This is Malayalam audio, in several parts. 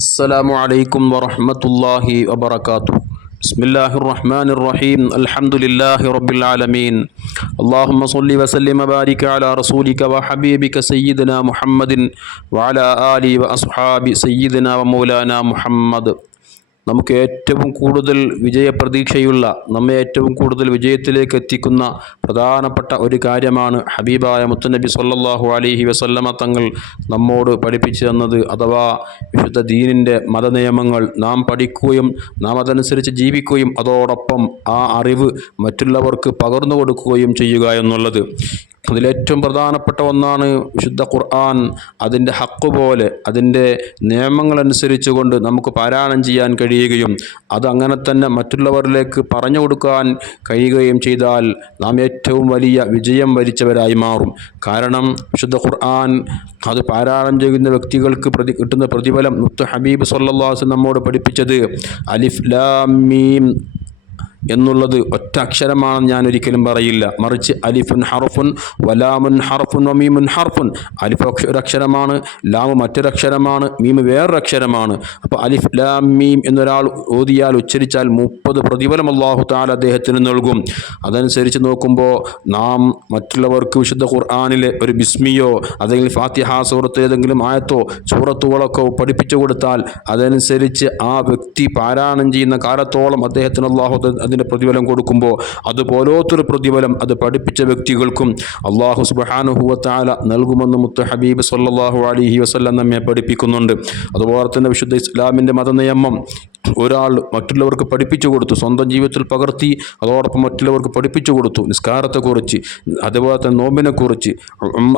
السلام عليكم ورحمة الله وبركاته بسم الله الرحمن الرحيم الحمد لله رب العالمين اللهم صل وسلم وبارك على رسولك وحبيبك سيدنا محمد وعلى آله وأصحاب سيدنا ومولانا محمد നമുക്ക് ഏറ്റവും കൂടുതൽ വിജയപ്രതീക്ഷയുള്ള നമ്മെ ഏറ്റവും കൂടുതൽ വിജയത്തിലേക്ക് എത്തിക്കുന്ന പ്രധാനപ്പെട്ട ഒരു കാര്യമാണ് ഹബീബായ മുത്തനബി സല്ലാഹു അലൈഹി വസല്ലമ തങ്ങൾ നമ്മോട് പഠിപ്പിച്ചു തന്നത്. അഥവാ വിശുദ്ധ ദീനിന്റെ മതനിയമങ്ങൾ നാം പഠിക്കുകയും നാം അതനുസരിച്ച് ജീവിക്കുകയും അതോടൊപ്പം ആ അറിവ് മറ്റുള്ളവർക്ക് പകർന്നു കൊടുക്കുകയും ചെയ്യുക എന്നുള്ളത്. അതിലേറ്റവും പ്രധാനപ്പെട്ട ഒന്നാണ് വിശുദ്ധ ഖുർആൻ. അതിന്റെ ഹക്ക് പോലെ അതിന്റെ നിയമങ്ങളനുസരിച്ച് കൊണ്ട് നമുക്ക് പാരായണം ചെയ്യാൻ കഴിയുകയും അത് അങ്ങനെ തന്നെ മറ്റുള്ളവരിലേക്ക് പറഞ്ഞു കൊടുക്കാൻ കഴിയുകയും ചെയ്താൽ നാം ഏറ്റവും വലിയ വിജയം വരിച്ചവരായി മാറും. കാരണം വിശുദ്ധ ഖുർആൻ അത് പാരായണം ചെയ്യുന്ന വ്യക്തികൾക്ക് പ്രതി കിട്ടുന്ന പ്രതിഫലം മുത്തു ഹബീബ് സല്ലാസ് നമ്മോട് പഠിപ്പിച്ചത് അലിഫ് ലാം മീം എന്നുള്ളത് ഒറ്റ അക്ഷരമാണെന്ന് ഞാൻ ഒരിക്കലും പറയില്ല. മറിച്ച് അലിഫുൻ ഹർഫുൻ വലാമുൻ ഹർഫുൻ വമീമുൻ ഹർഫുൻ. അലിഫ് ഒരക്ഷരമാണ് ലാമു മറ്റൊരക്ഷരമാണ് മീം വേറൊരു അക്ഷരമാണ് അപ്പോൾ അലിഫ് ലാം മീം എന്നൊരാൾ ഓതിയാൽ ഉച്ചരിച്ചാൽ മുപ്പത് പ്രതിഫലം അള്ളാഹു താല അദ്ദേഹത്തിന് നൽകും. അതനുസരിച്ച് നോക്കുമ്പോൾ നാം മറ്റുള്ളവർക്ക് വിശുദ്ധ ഖുർആാനിലെ ഒരു ബിസ്മിയോ അല്ലെങ്കിൽ ഫാത്തിഹ സൂറത്ത് ഏതെങ്കിലും ആയത്തോ സൂറത്തുകളൊക്കെ പഠിപ്പിച്ചു കൊടുത്താൽ അതനുസരിച്ച് ആ വ്യക്തി പാരായണം ചെയ്യുന്ന കാലത്തോളം അദ്ദേഹത്തിന് അള്ളാഹു അതിന്റെ പ്രതിഫലം കൊടുക്കുമ്പോൾ അതുപോലത്തൊരു പ്രതിഫലം അത് പഠിപ്പിച്ച വ്യക്തികൾക്കും അള്ളാഹു സുബഹാനുഹുവത്താല നൽകുമെന്ന് മുത്ത ഹബീബ് സല്ലാഹു അലിഹി വസ്ല്ലാം നമ്മെ പഠിപ്പിക്കുന്നുണ്ട്. അതുപോലെ തന്നെ വിശുദ്ധ ഇസ്ലാമിന്റെ മതനിയമം ഒരാൾ മറ്റുള്ളവർക്ക് പഠിപ്പിച്ചു കൊടുത്തു സ്വന്തം ജീവിതത്തിൽ പകർത്തി അതോടൊപ്പം മറ്റുള്ളവർക്ക് പഠിപ്പിച്ചു കൊടുത്തു നിസ്കാരത്തെക്കുറിച്ച് അതുപോലെ തന്നെ നോമ്പിനെക്കുറിച്ച്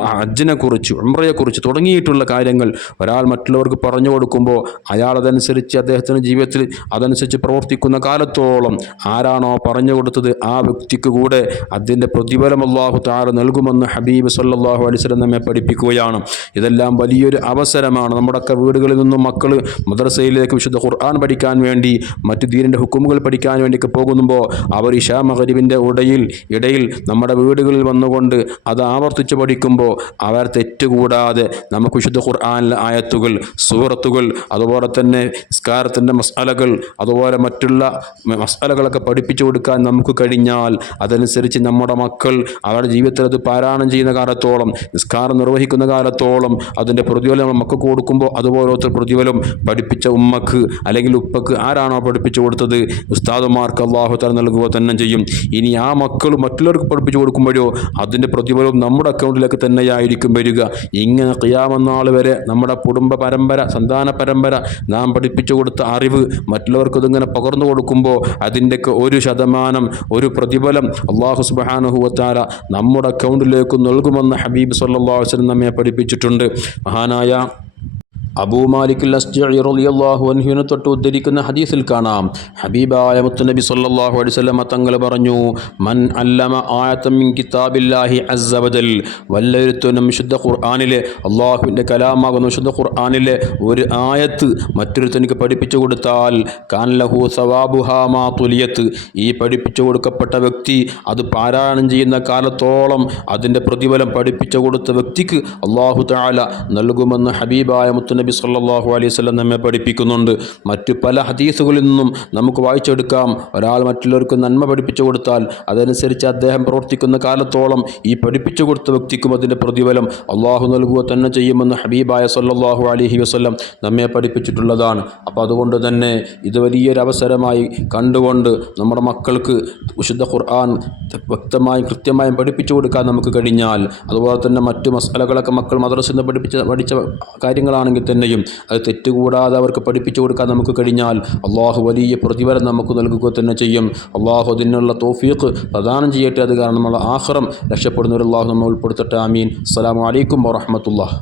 അജ്ജിനെക്കുറിച്ച് ഉമ്രയെക്കുറിച്ച് തുടങ്ങിയിട്ടുള്ള കാര്യങ്ങൾ ഒരാൾ മറ്റുള്ളവർക്ക് പറഞ്ഞു കൊടുക്കുമ്പോൾ അയാൾ അതനുസരിച്ച് അദ്ദേഹത്തിന്റെ ജീവിതത്തിൽ അതനുസരിച്ച് പ്രവർത്തിക്കുന്ന കാലത്തോളം ആരാണോ പറഞ്ഞു കൊടുത്തത് ആ വ്യക്തിക്ക് കൂടെ അതിന്റെ പ്രതിഫലം അള്ളാഹു താര നൽകുമെന്ന് ഹബീബ് സല്ലാഹു അലിസ്ലം നമ്മെ പഠിപ്പിക്കുകയാണ്. ഇതെല്ലാം വലിയൊരു അവസരമാണ്. നമ്മുടെയൊക്കെ വീടുകളിൽ നിന്നും മക്കൾ മദ്രസയിലേക്ക് വിശുദ്ധ ഖുർആൻ പഠിക്കാൻ വേണ്ടി മറ്റു ദീനിന്റെ ഹുക്കുമുകൾ പഠിക്കാൻ വേണ്ടിയൊക്കെ പോകുമ്പോൾ അവർ ഇഷാ മഹരിബിന്റെ ഉടയിൽ ഇടയിൽ നമ്മുടെ വീടുകളിൽ വന്നുകൊണ്ട് അത് ആവർത്തിച്ച് പഠിക്കുമ്പോൾ അവർ തെറ്റുകൂടാതെ നമുക്ക് വിശുദ്ധ ഖുർആാനിലെ ആയത്തുകൾ സൂറത്തുകൾ അതുപോലെ തന്നെ സ്കാരത്തിന്റെ മസാലകൾ അതുപോലെ മറ്റുള്ള മസാലകളൊക്കെ പഠിപ്പിച്ചു കൊടുക്കാൻ നമുക്ക് കഴിഞ്ഞാൽ അതനുസരിച്ച് നമ്മുടെ മക്കൾ അവരുടെ ജീവിതത്തിൽ അത് പാരായണം ചെയ്യുന്ന കാലത്തോളം നിസ്കാരം നിർവഹിക്കുന്ന കാലത്തോളം അതിന്റെ പ്രതിഫലം നമുക്ക് കൊടുക്കുമ്പോൾ അതുപോലത്തെ പ്രതിഫലം പഠിപ്പിച്ച ഉമ്മക്ക് അല്ലെങ്കിൽ ഉപ്പക്ക് ആരാണോ പഠിപ്പിച്ചു കൊടുത്തത്? ഉസ്താദുമാർക്ക് അള്ളാഹു തല നൽകുക തന്നെ ചെയ്യും. ഇനി ആ മക്കൾ മറ്റുള്ളവർക്ക് പഠിപ്പിച്ചു കൊടുക്കുമ്പോഴോ അതിന്റെ പ്രതിഫലം നമ്മുടെ അക്കൗണ്ടിലേക്ക് തന്നെയായിരിക്കും വരിക. ഇങ്ങനെ ഖിയാമനാൾ വരെ നമ്മുടെ കുടുംബ പരമ്പര സന്താന പരമ്പര നാം പഠിപ്പിച്ചു കൊടുത്ത അറിവ് മറ്റുള്ളവർക്ക് ഇതിങ്ങനെ പകർന്നു കൊടുക്കുമ്പോൾ അതിന്റെയൊക്കെ ഒരു ശതമാനം ഒരു പ്രതിഫലം അള്ളാഹു സുബാനുഹുവത്താര നമ്മുടെ അക്കൗണ്ടിലേക്ക് നൽകുമെന്ന് ഹബീബ് സല്ലാ വസ്ലം നമ്മെ പഠിപ്പിച്ചിട്ടുണ്ട്. മഹാനായ അബൂ മാലിക് അസ്ജഇ റളിയല്ലാഹു അൻഹുവിനെ തൊട്ട് ഉദ്ധരിക്കുന്ന ഹദീസിൽ കാണാം. ഹബീബായ മുത്തുനബി സല്ലല്ലാഹു അലൈഹി വസല്ലം തങ്ങൾ പറഞ്ഞു മൻ അല്ലമ ആയതൻ മിൻ കിതാബില്ലാഹി അസ്സബദൽ വജൽ. വല്ലൊരുത്തനും വിശുദ്ധ ഖുർആനിലെ അള്ളാഹുവിന്റെ കലാമാകുന്ന വിശുദ്ധ ഖുർആനിലെ ഒരു ആയത്ത് മറ്റൊരുത്തനിക്ക് പഠിപ്പിച്ചു കൊടുത്താൽ കാൻ ലഹു സവാബുഹാ മാ തുലിയത്ത്. ഈ പഠിപ്പിച്ചു കൊടുക്കപ്പെട്ട വ്യക്തി അത് പാരായണം ചെയ്യുന്ന കാലത്തോളം അതിന്റെ പ്രതിഫലം പഠിപ്പിച്ചു കൊടുത്ത വ്യക്തിക്ക് അള്ളാഹു തആല നൽകുമെന്ന് ഹബീബായ മുത്തുനബി സല്ലല്ലാഹു അലൈഹി വസല്ലം നമ്മെ പഠിപ്പിക്കുന്നുണ്ട്. മറ്റു പല ഹദീസുകളിൽ നിന്നും നമുക്ക് വായിച്ചെടുക്കാം. ഒരാൾ മറ്റുള്ളവർക്ക് നന്മ പഠിപ്പിച്ചു കൊടുത്താൽ അതനുസരിച്ച് അദ്ദേഹം പ്രവർത്തിക്കുന്ന കാലത്തോളം ഈ പഠിപ്പിച്ചു കൊടുത്ത വ്യക്തിക്കും അതിന്റെ പ്രതിഫലം അള്ളാഹു നൽകുക തന്നെ ചെയ്യുമെന്ന് ഹബീബായ സല്ലാഹു അലഹി വസല്ലം നമ്മെ പഠിപ്പിച്ചിട്ടുള്ളതാണ്. അപ്പോൾ അതുകൊണ്ട് തന്നെ ഇത് വലിയൊരവസരമായി കണ്ടുകൊണ്ട് നമ്മുടെ മക്കൾക്ക് വിശുദ്ധ ഖുർആൻ വ്യക്തമായും കൃത്യമായും പഠിപ്പിച്ചു കൊടുക്കാൻ നമുക്ക് കഴിഞ്ഞാൽ അതുപോലെ തന്നെ മറ്റു മസാലകളൊക്കെ മക്കൾ മദ്രസിൽ നിന്ന് പഠിപ്പിച്ച പഠിച്ച കാര്യങ്ങളാണെങ്കിൽ തന്നെയും അത് തെറ്റുകൂടാതെ അവർക്ക് പഠിപ്പിച്ചു കൊടുക്കാൻ നമുക്ക് കഴിഞ്ഞാൽ അള്ളാഹു വലിയ പ്രതിഫലം നമുക്ക് നൽകുക തന്നെ ചെയ്യും. അള്ളാഹു അതിനുള്ള തോഫീഖ് പ്രദാനം ചെയ്യട്ടെ. അത് കാരണം നമ്മൾ ആഹ്റം രക്ഷപ്പെടുന്നവർ അള്ളാഹു നമ്മൾ ഉൾപ്പെടുത്തട്ടെ. ആമീൻ. അസ്സലാമു അലൈക്കും വറഹ്മത്തുള്ളാഹി.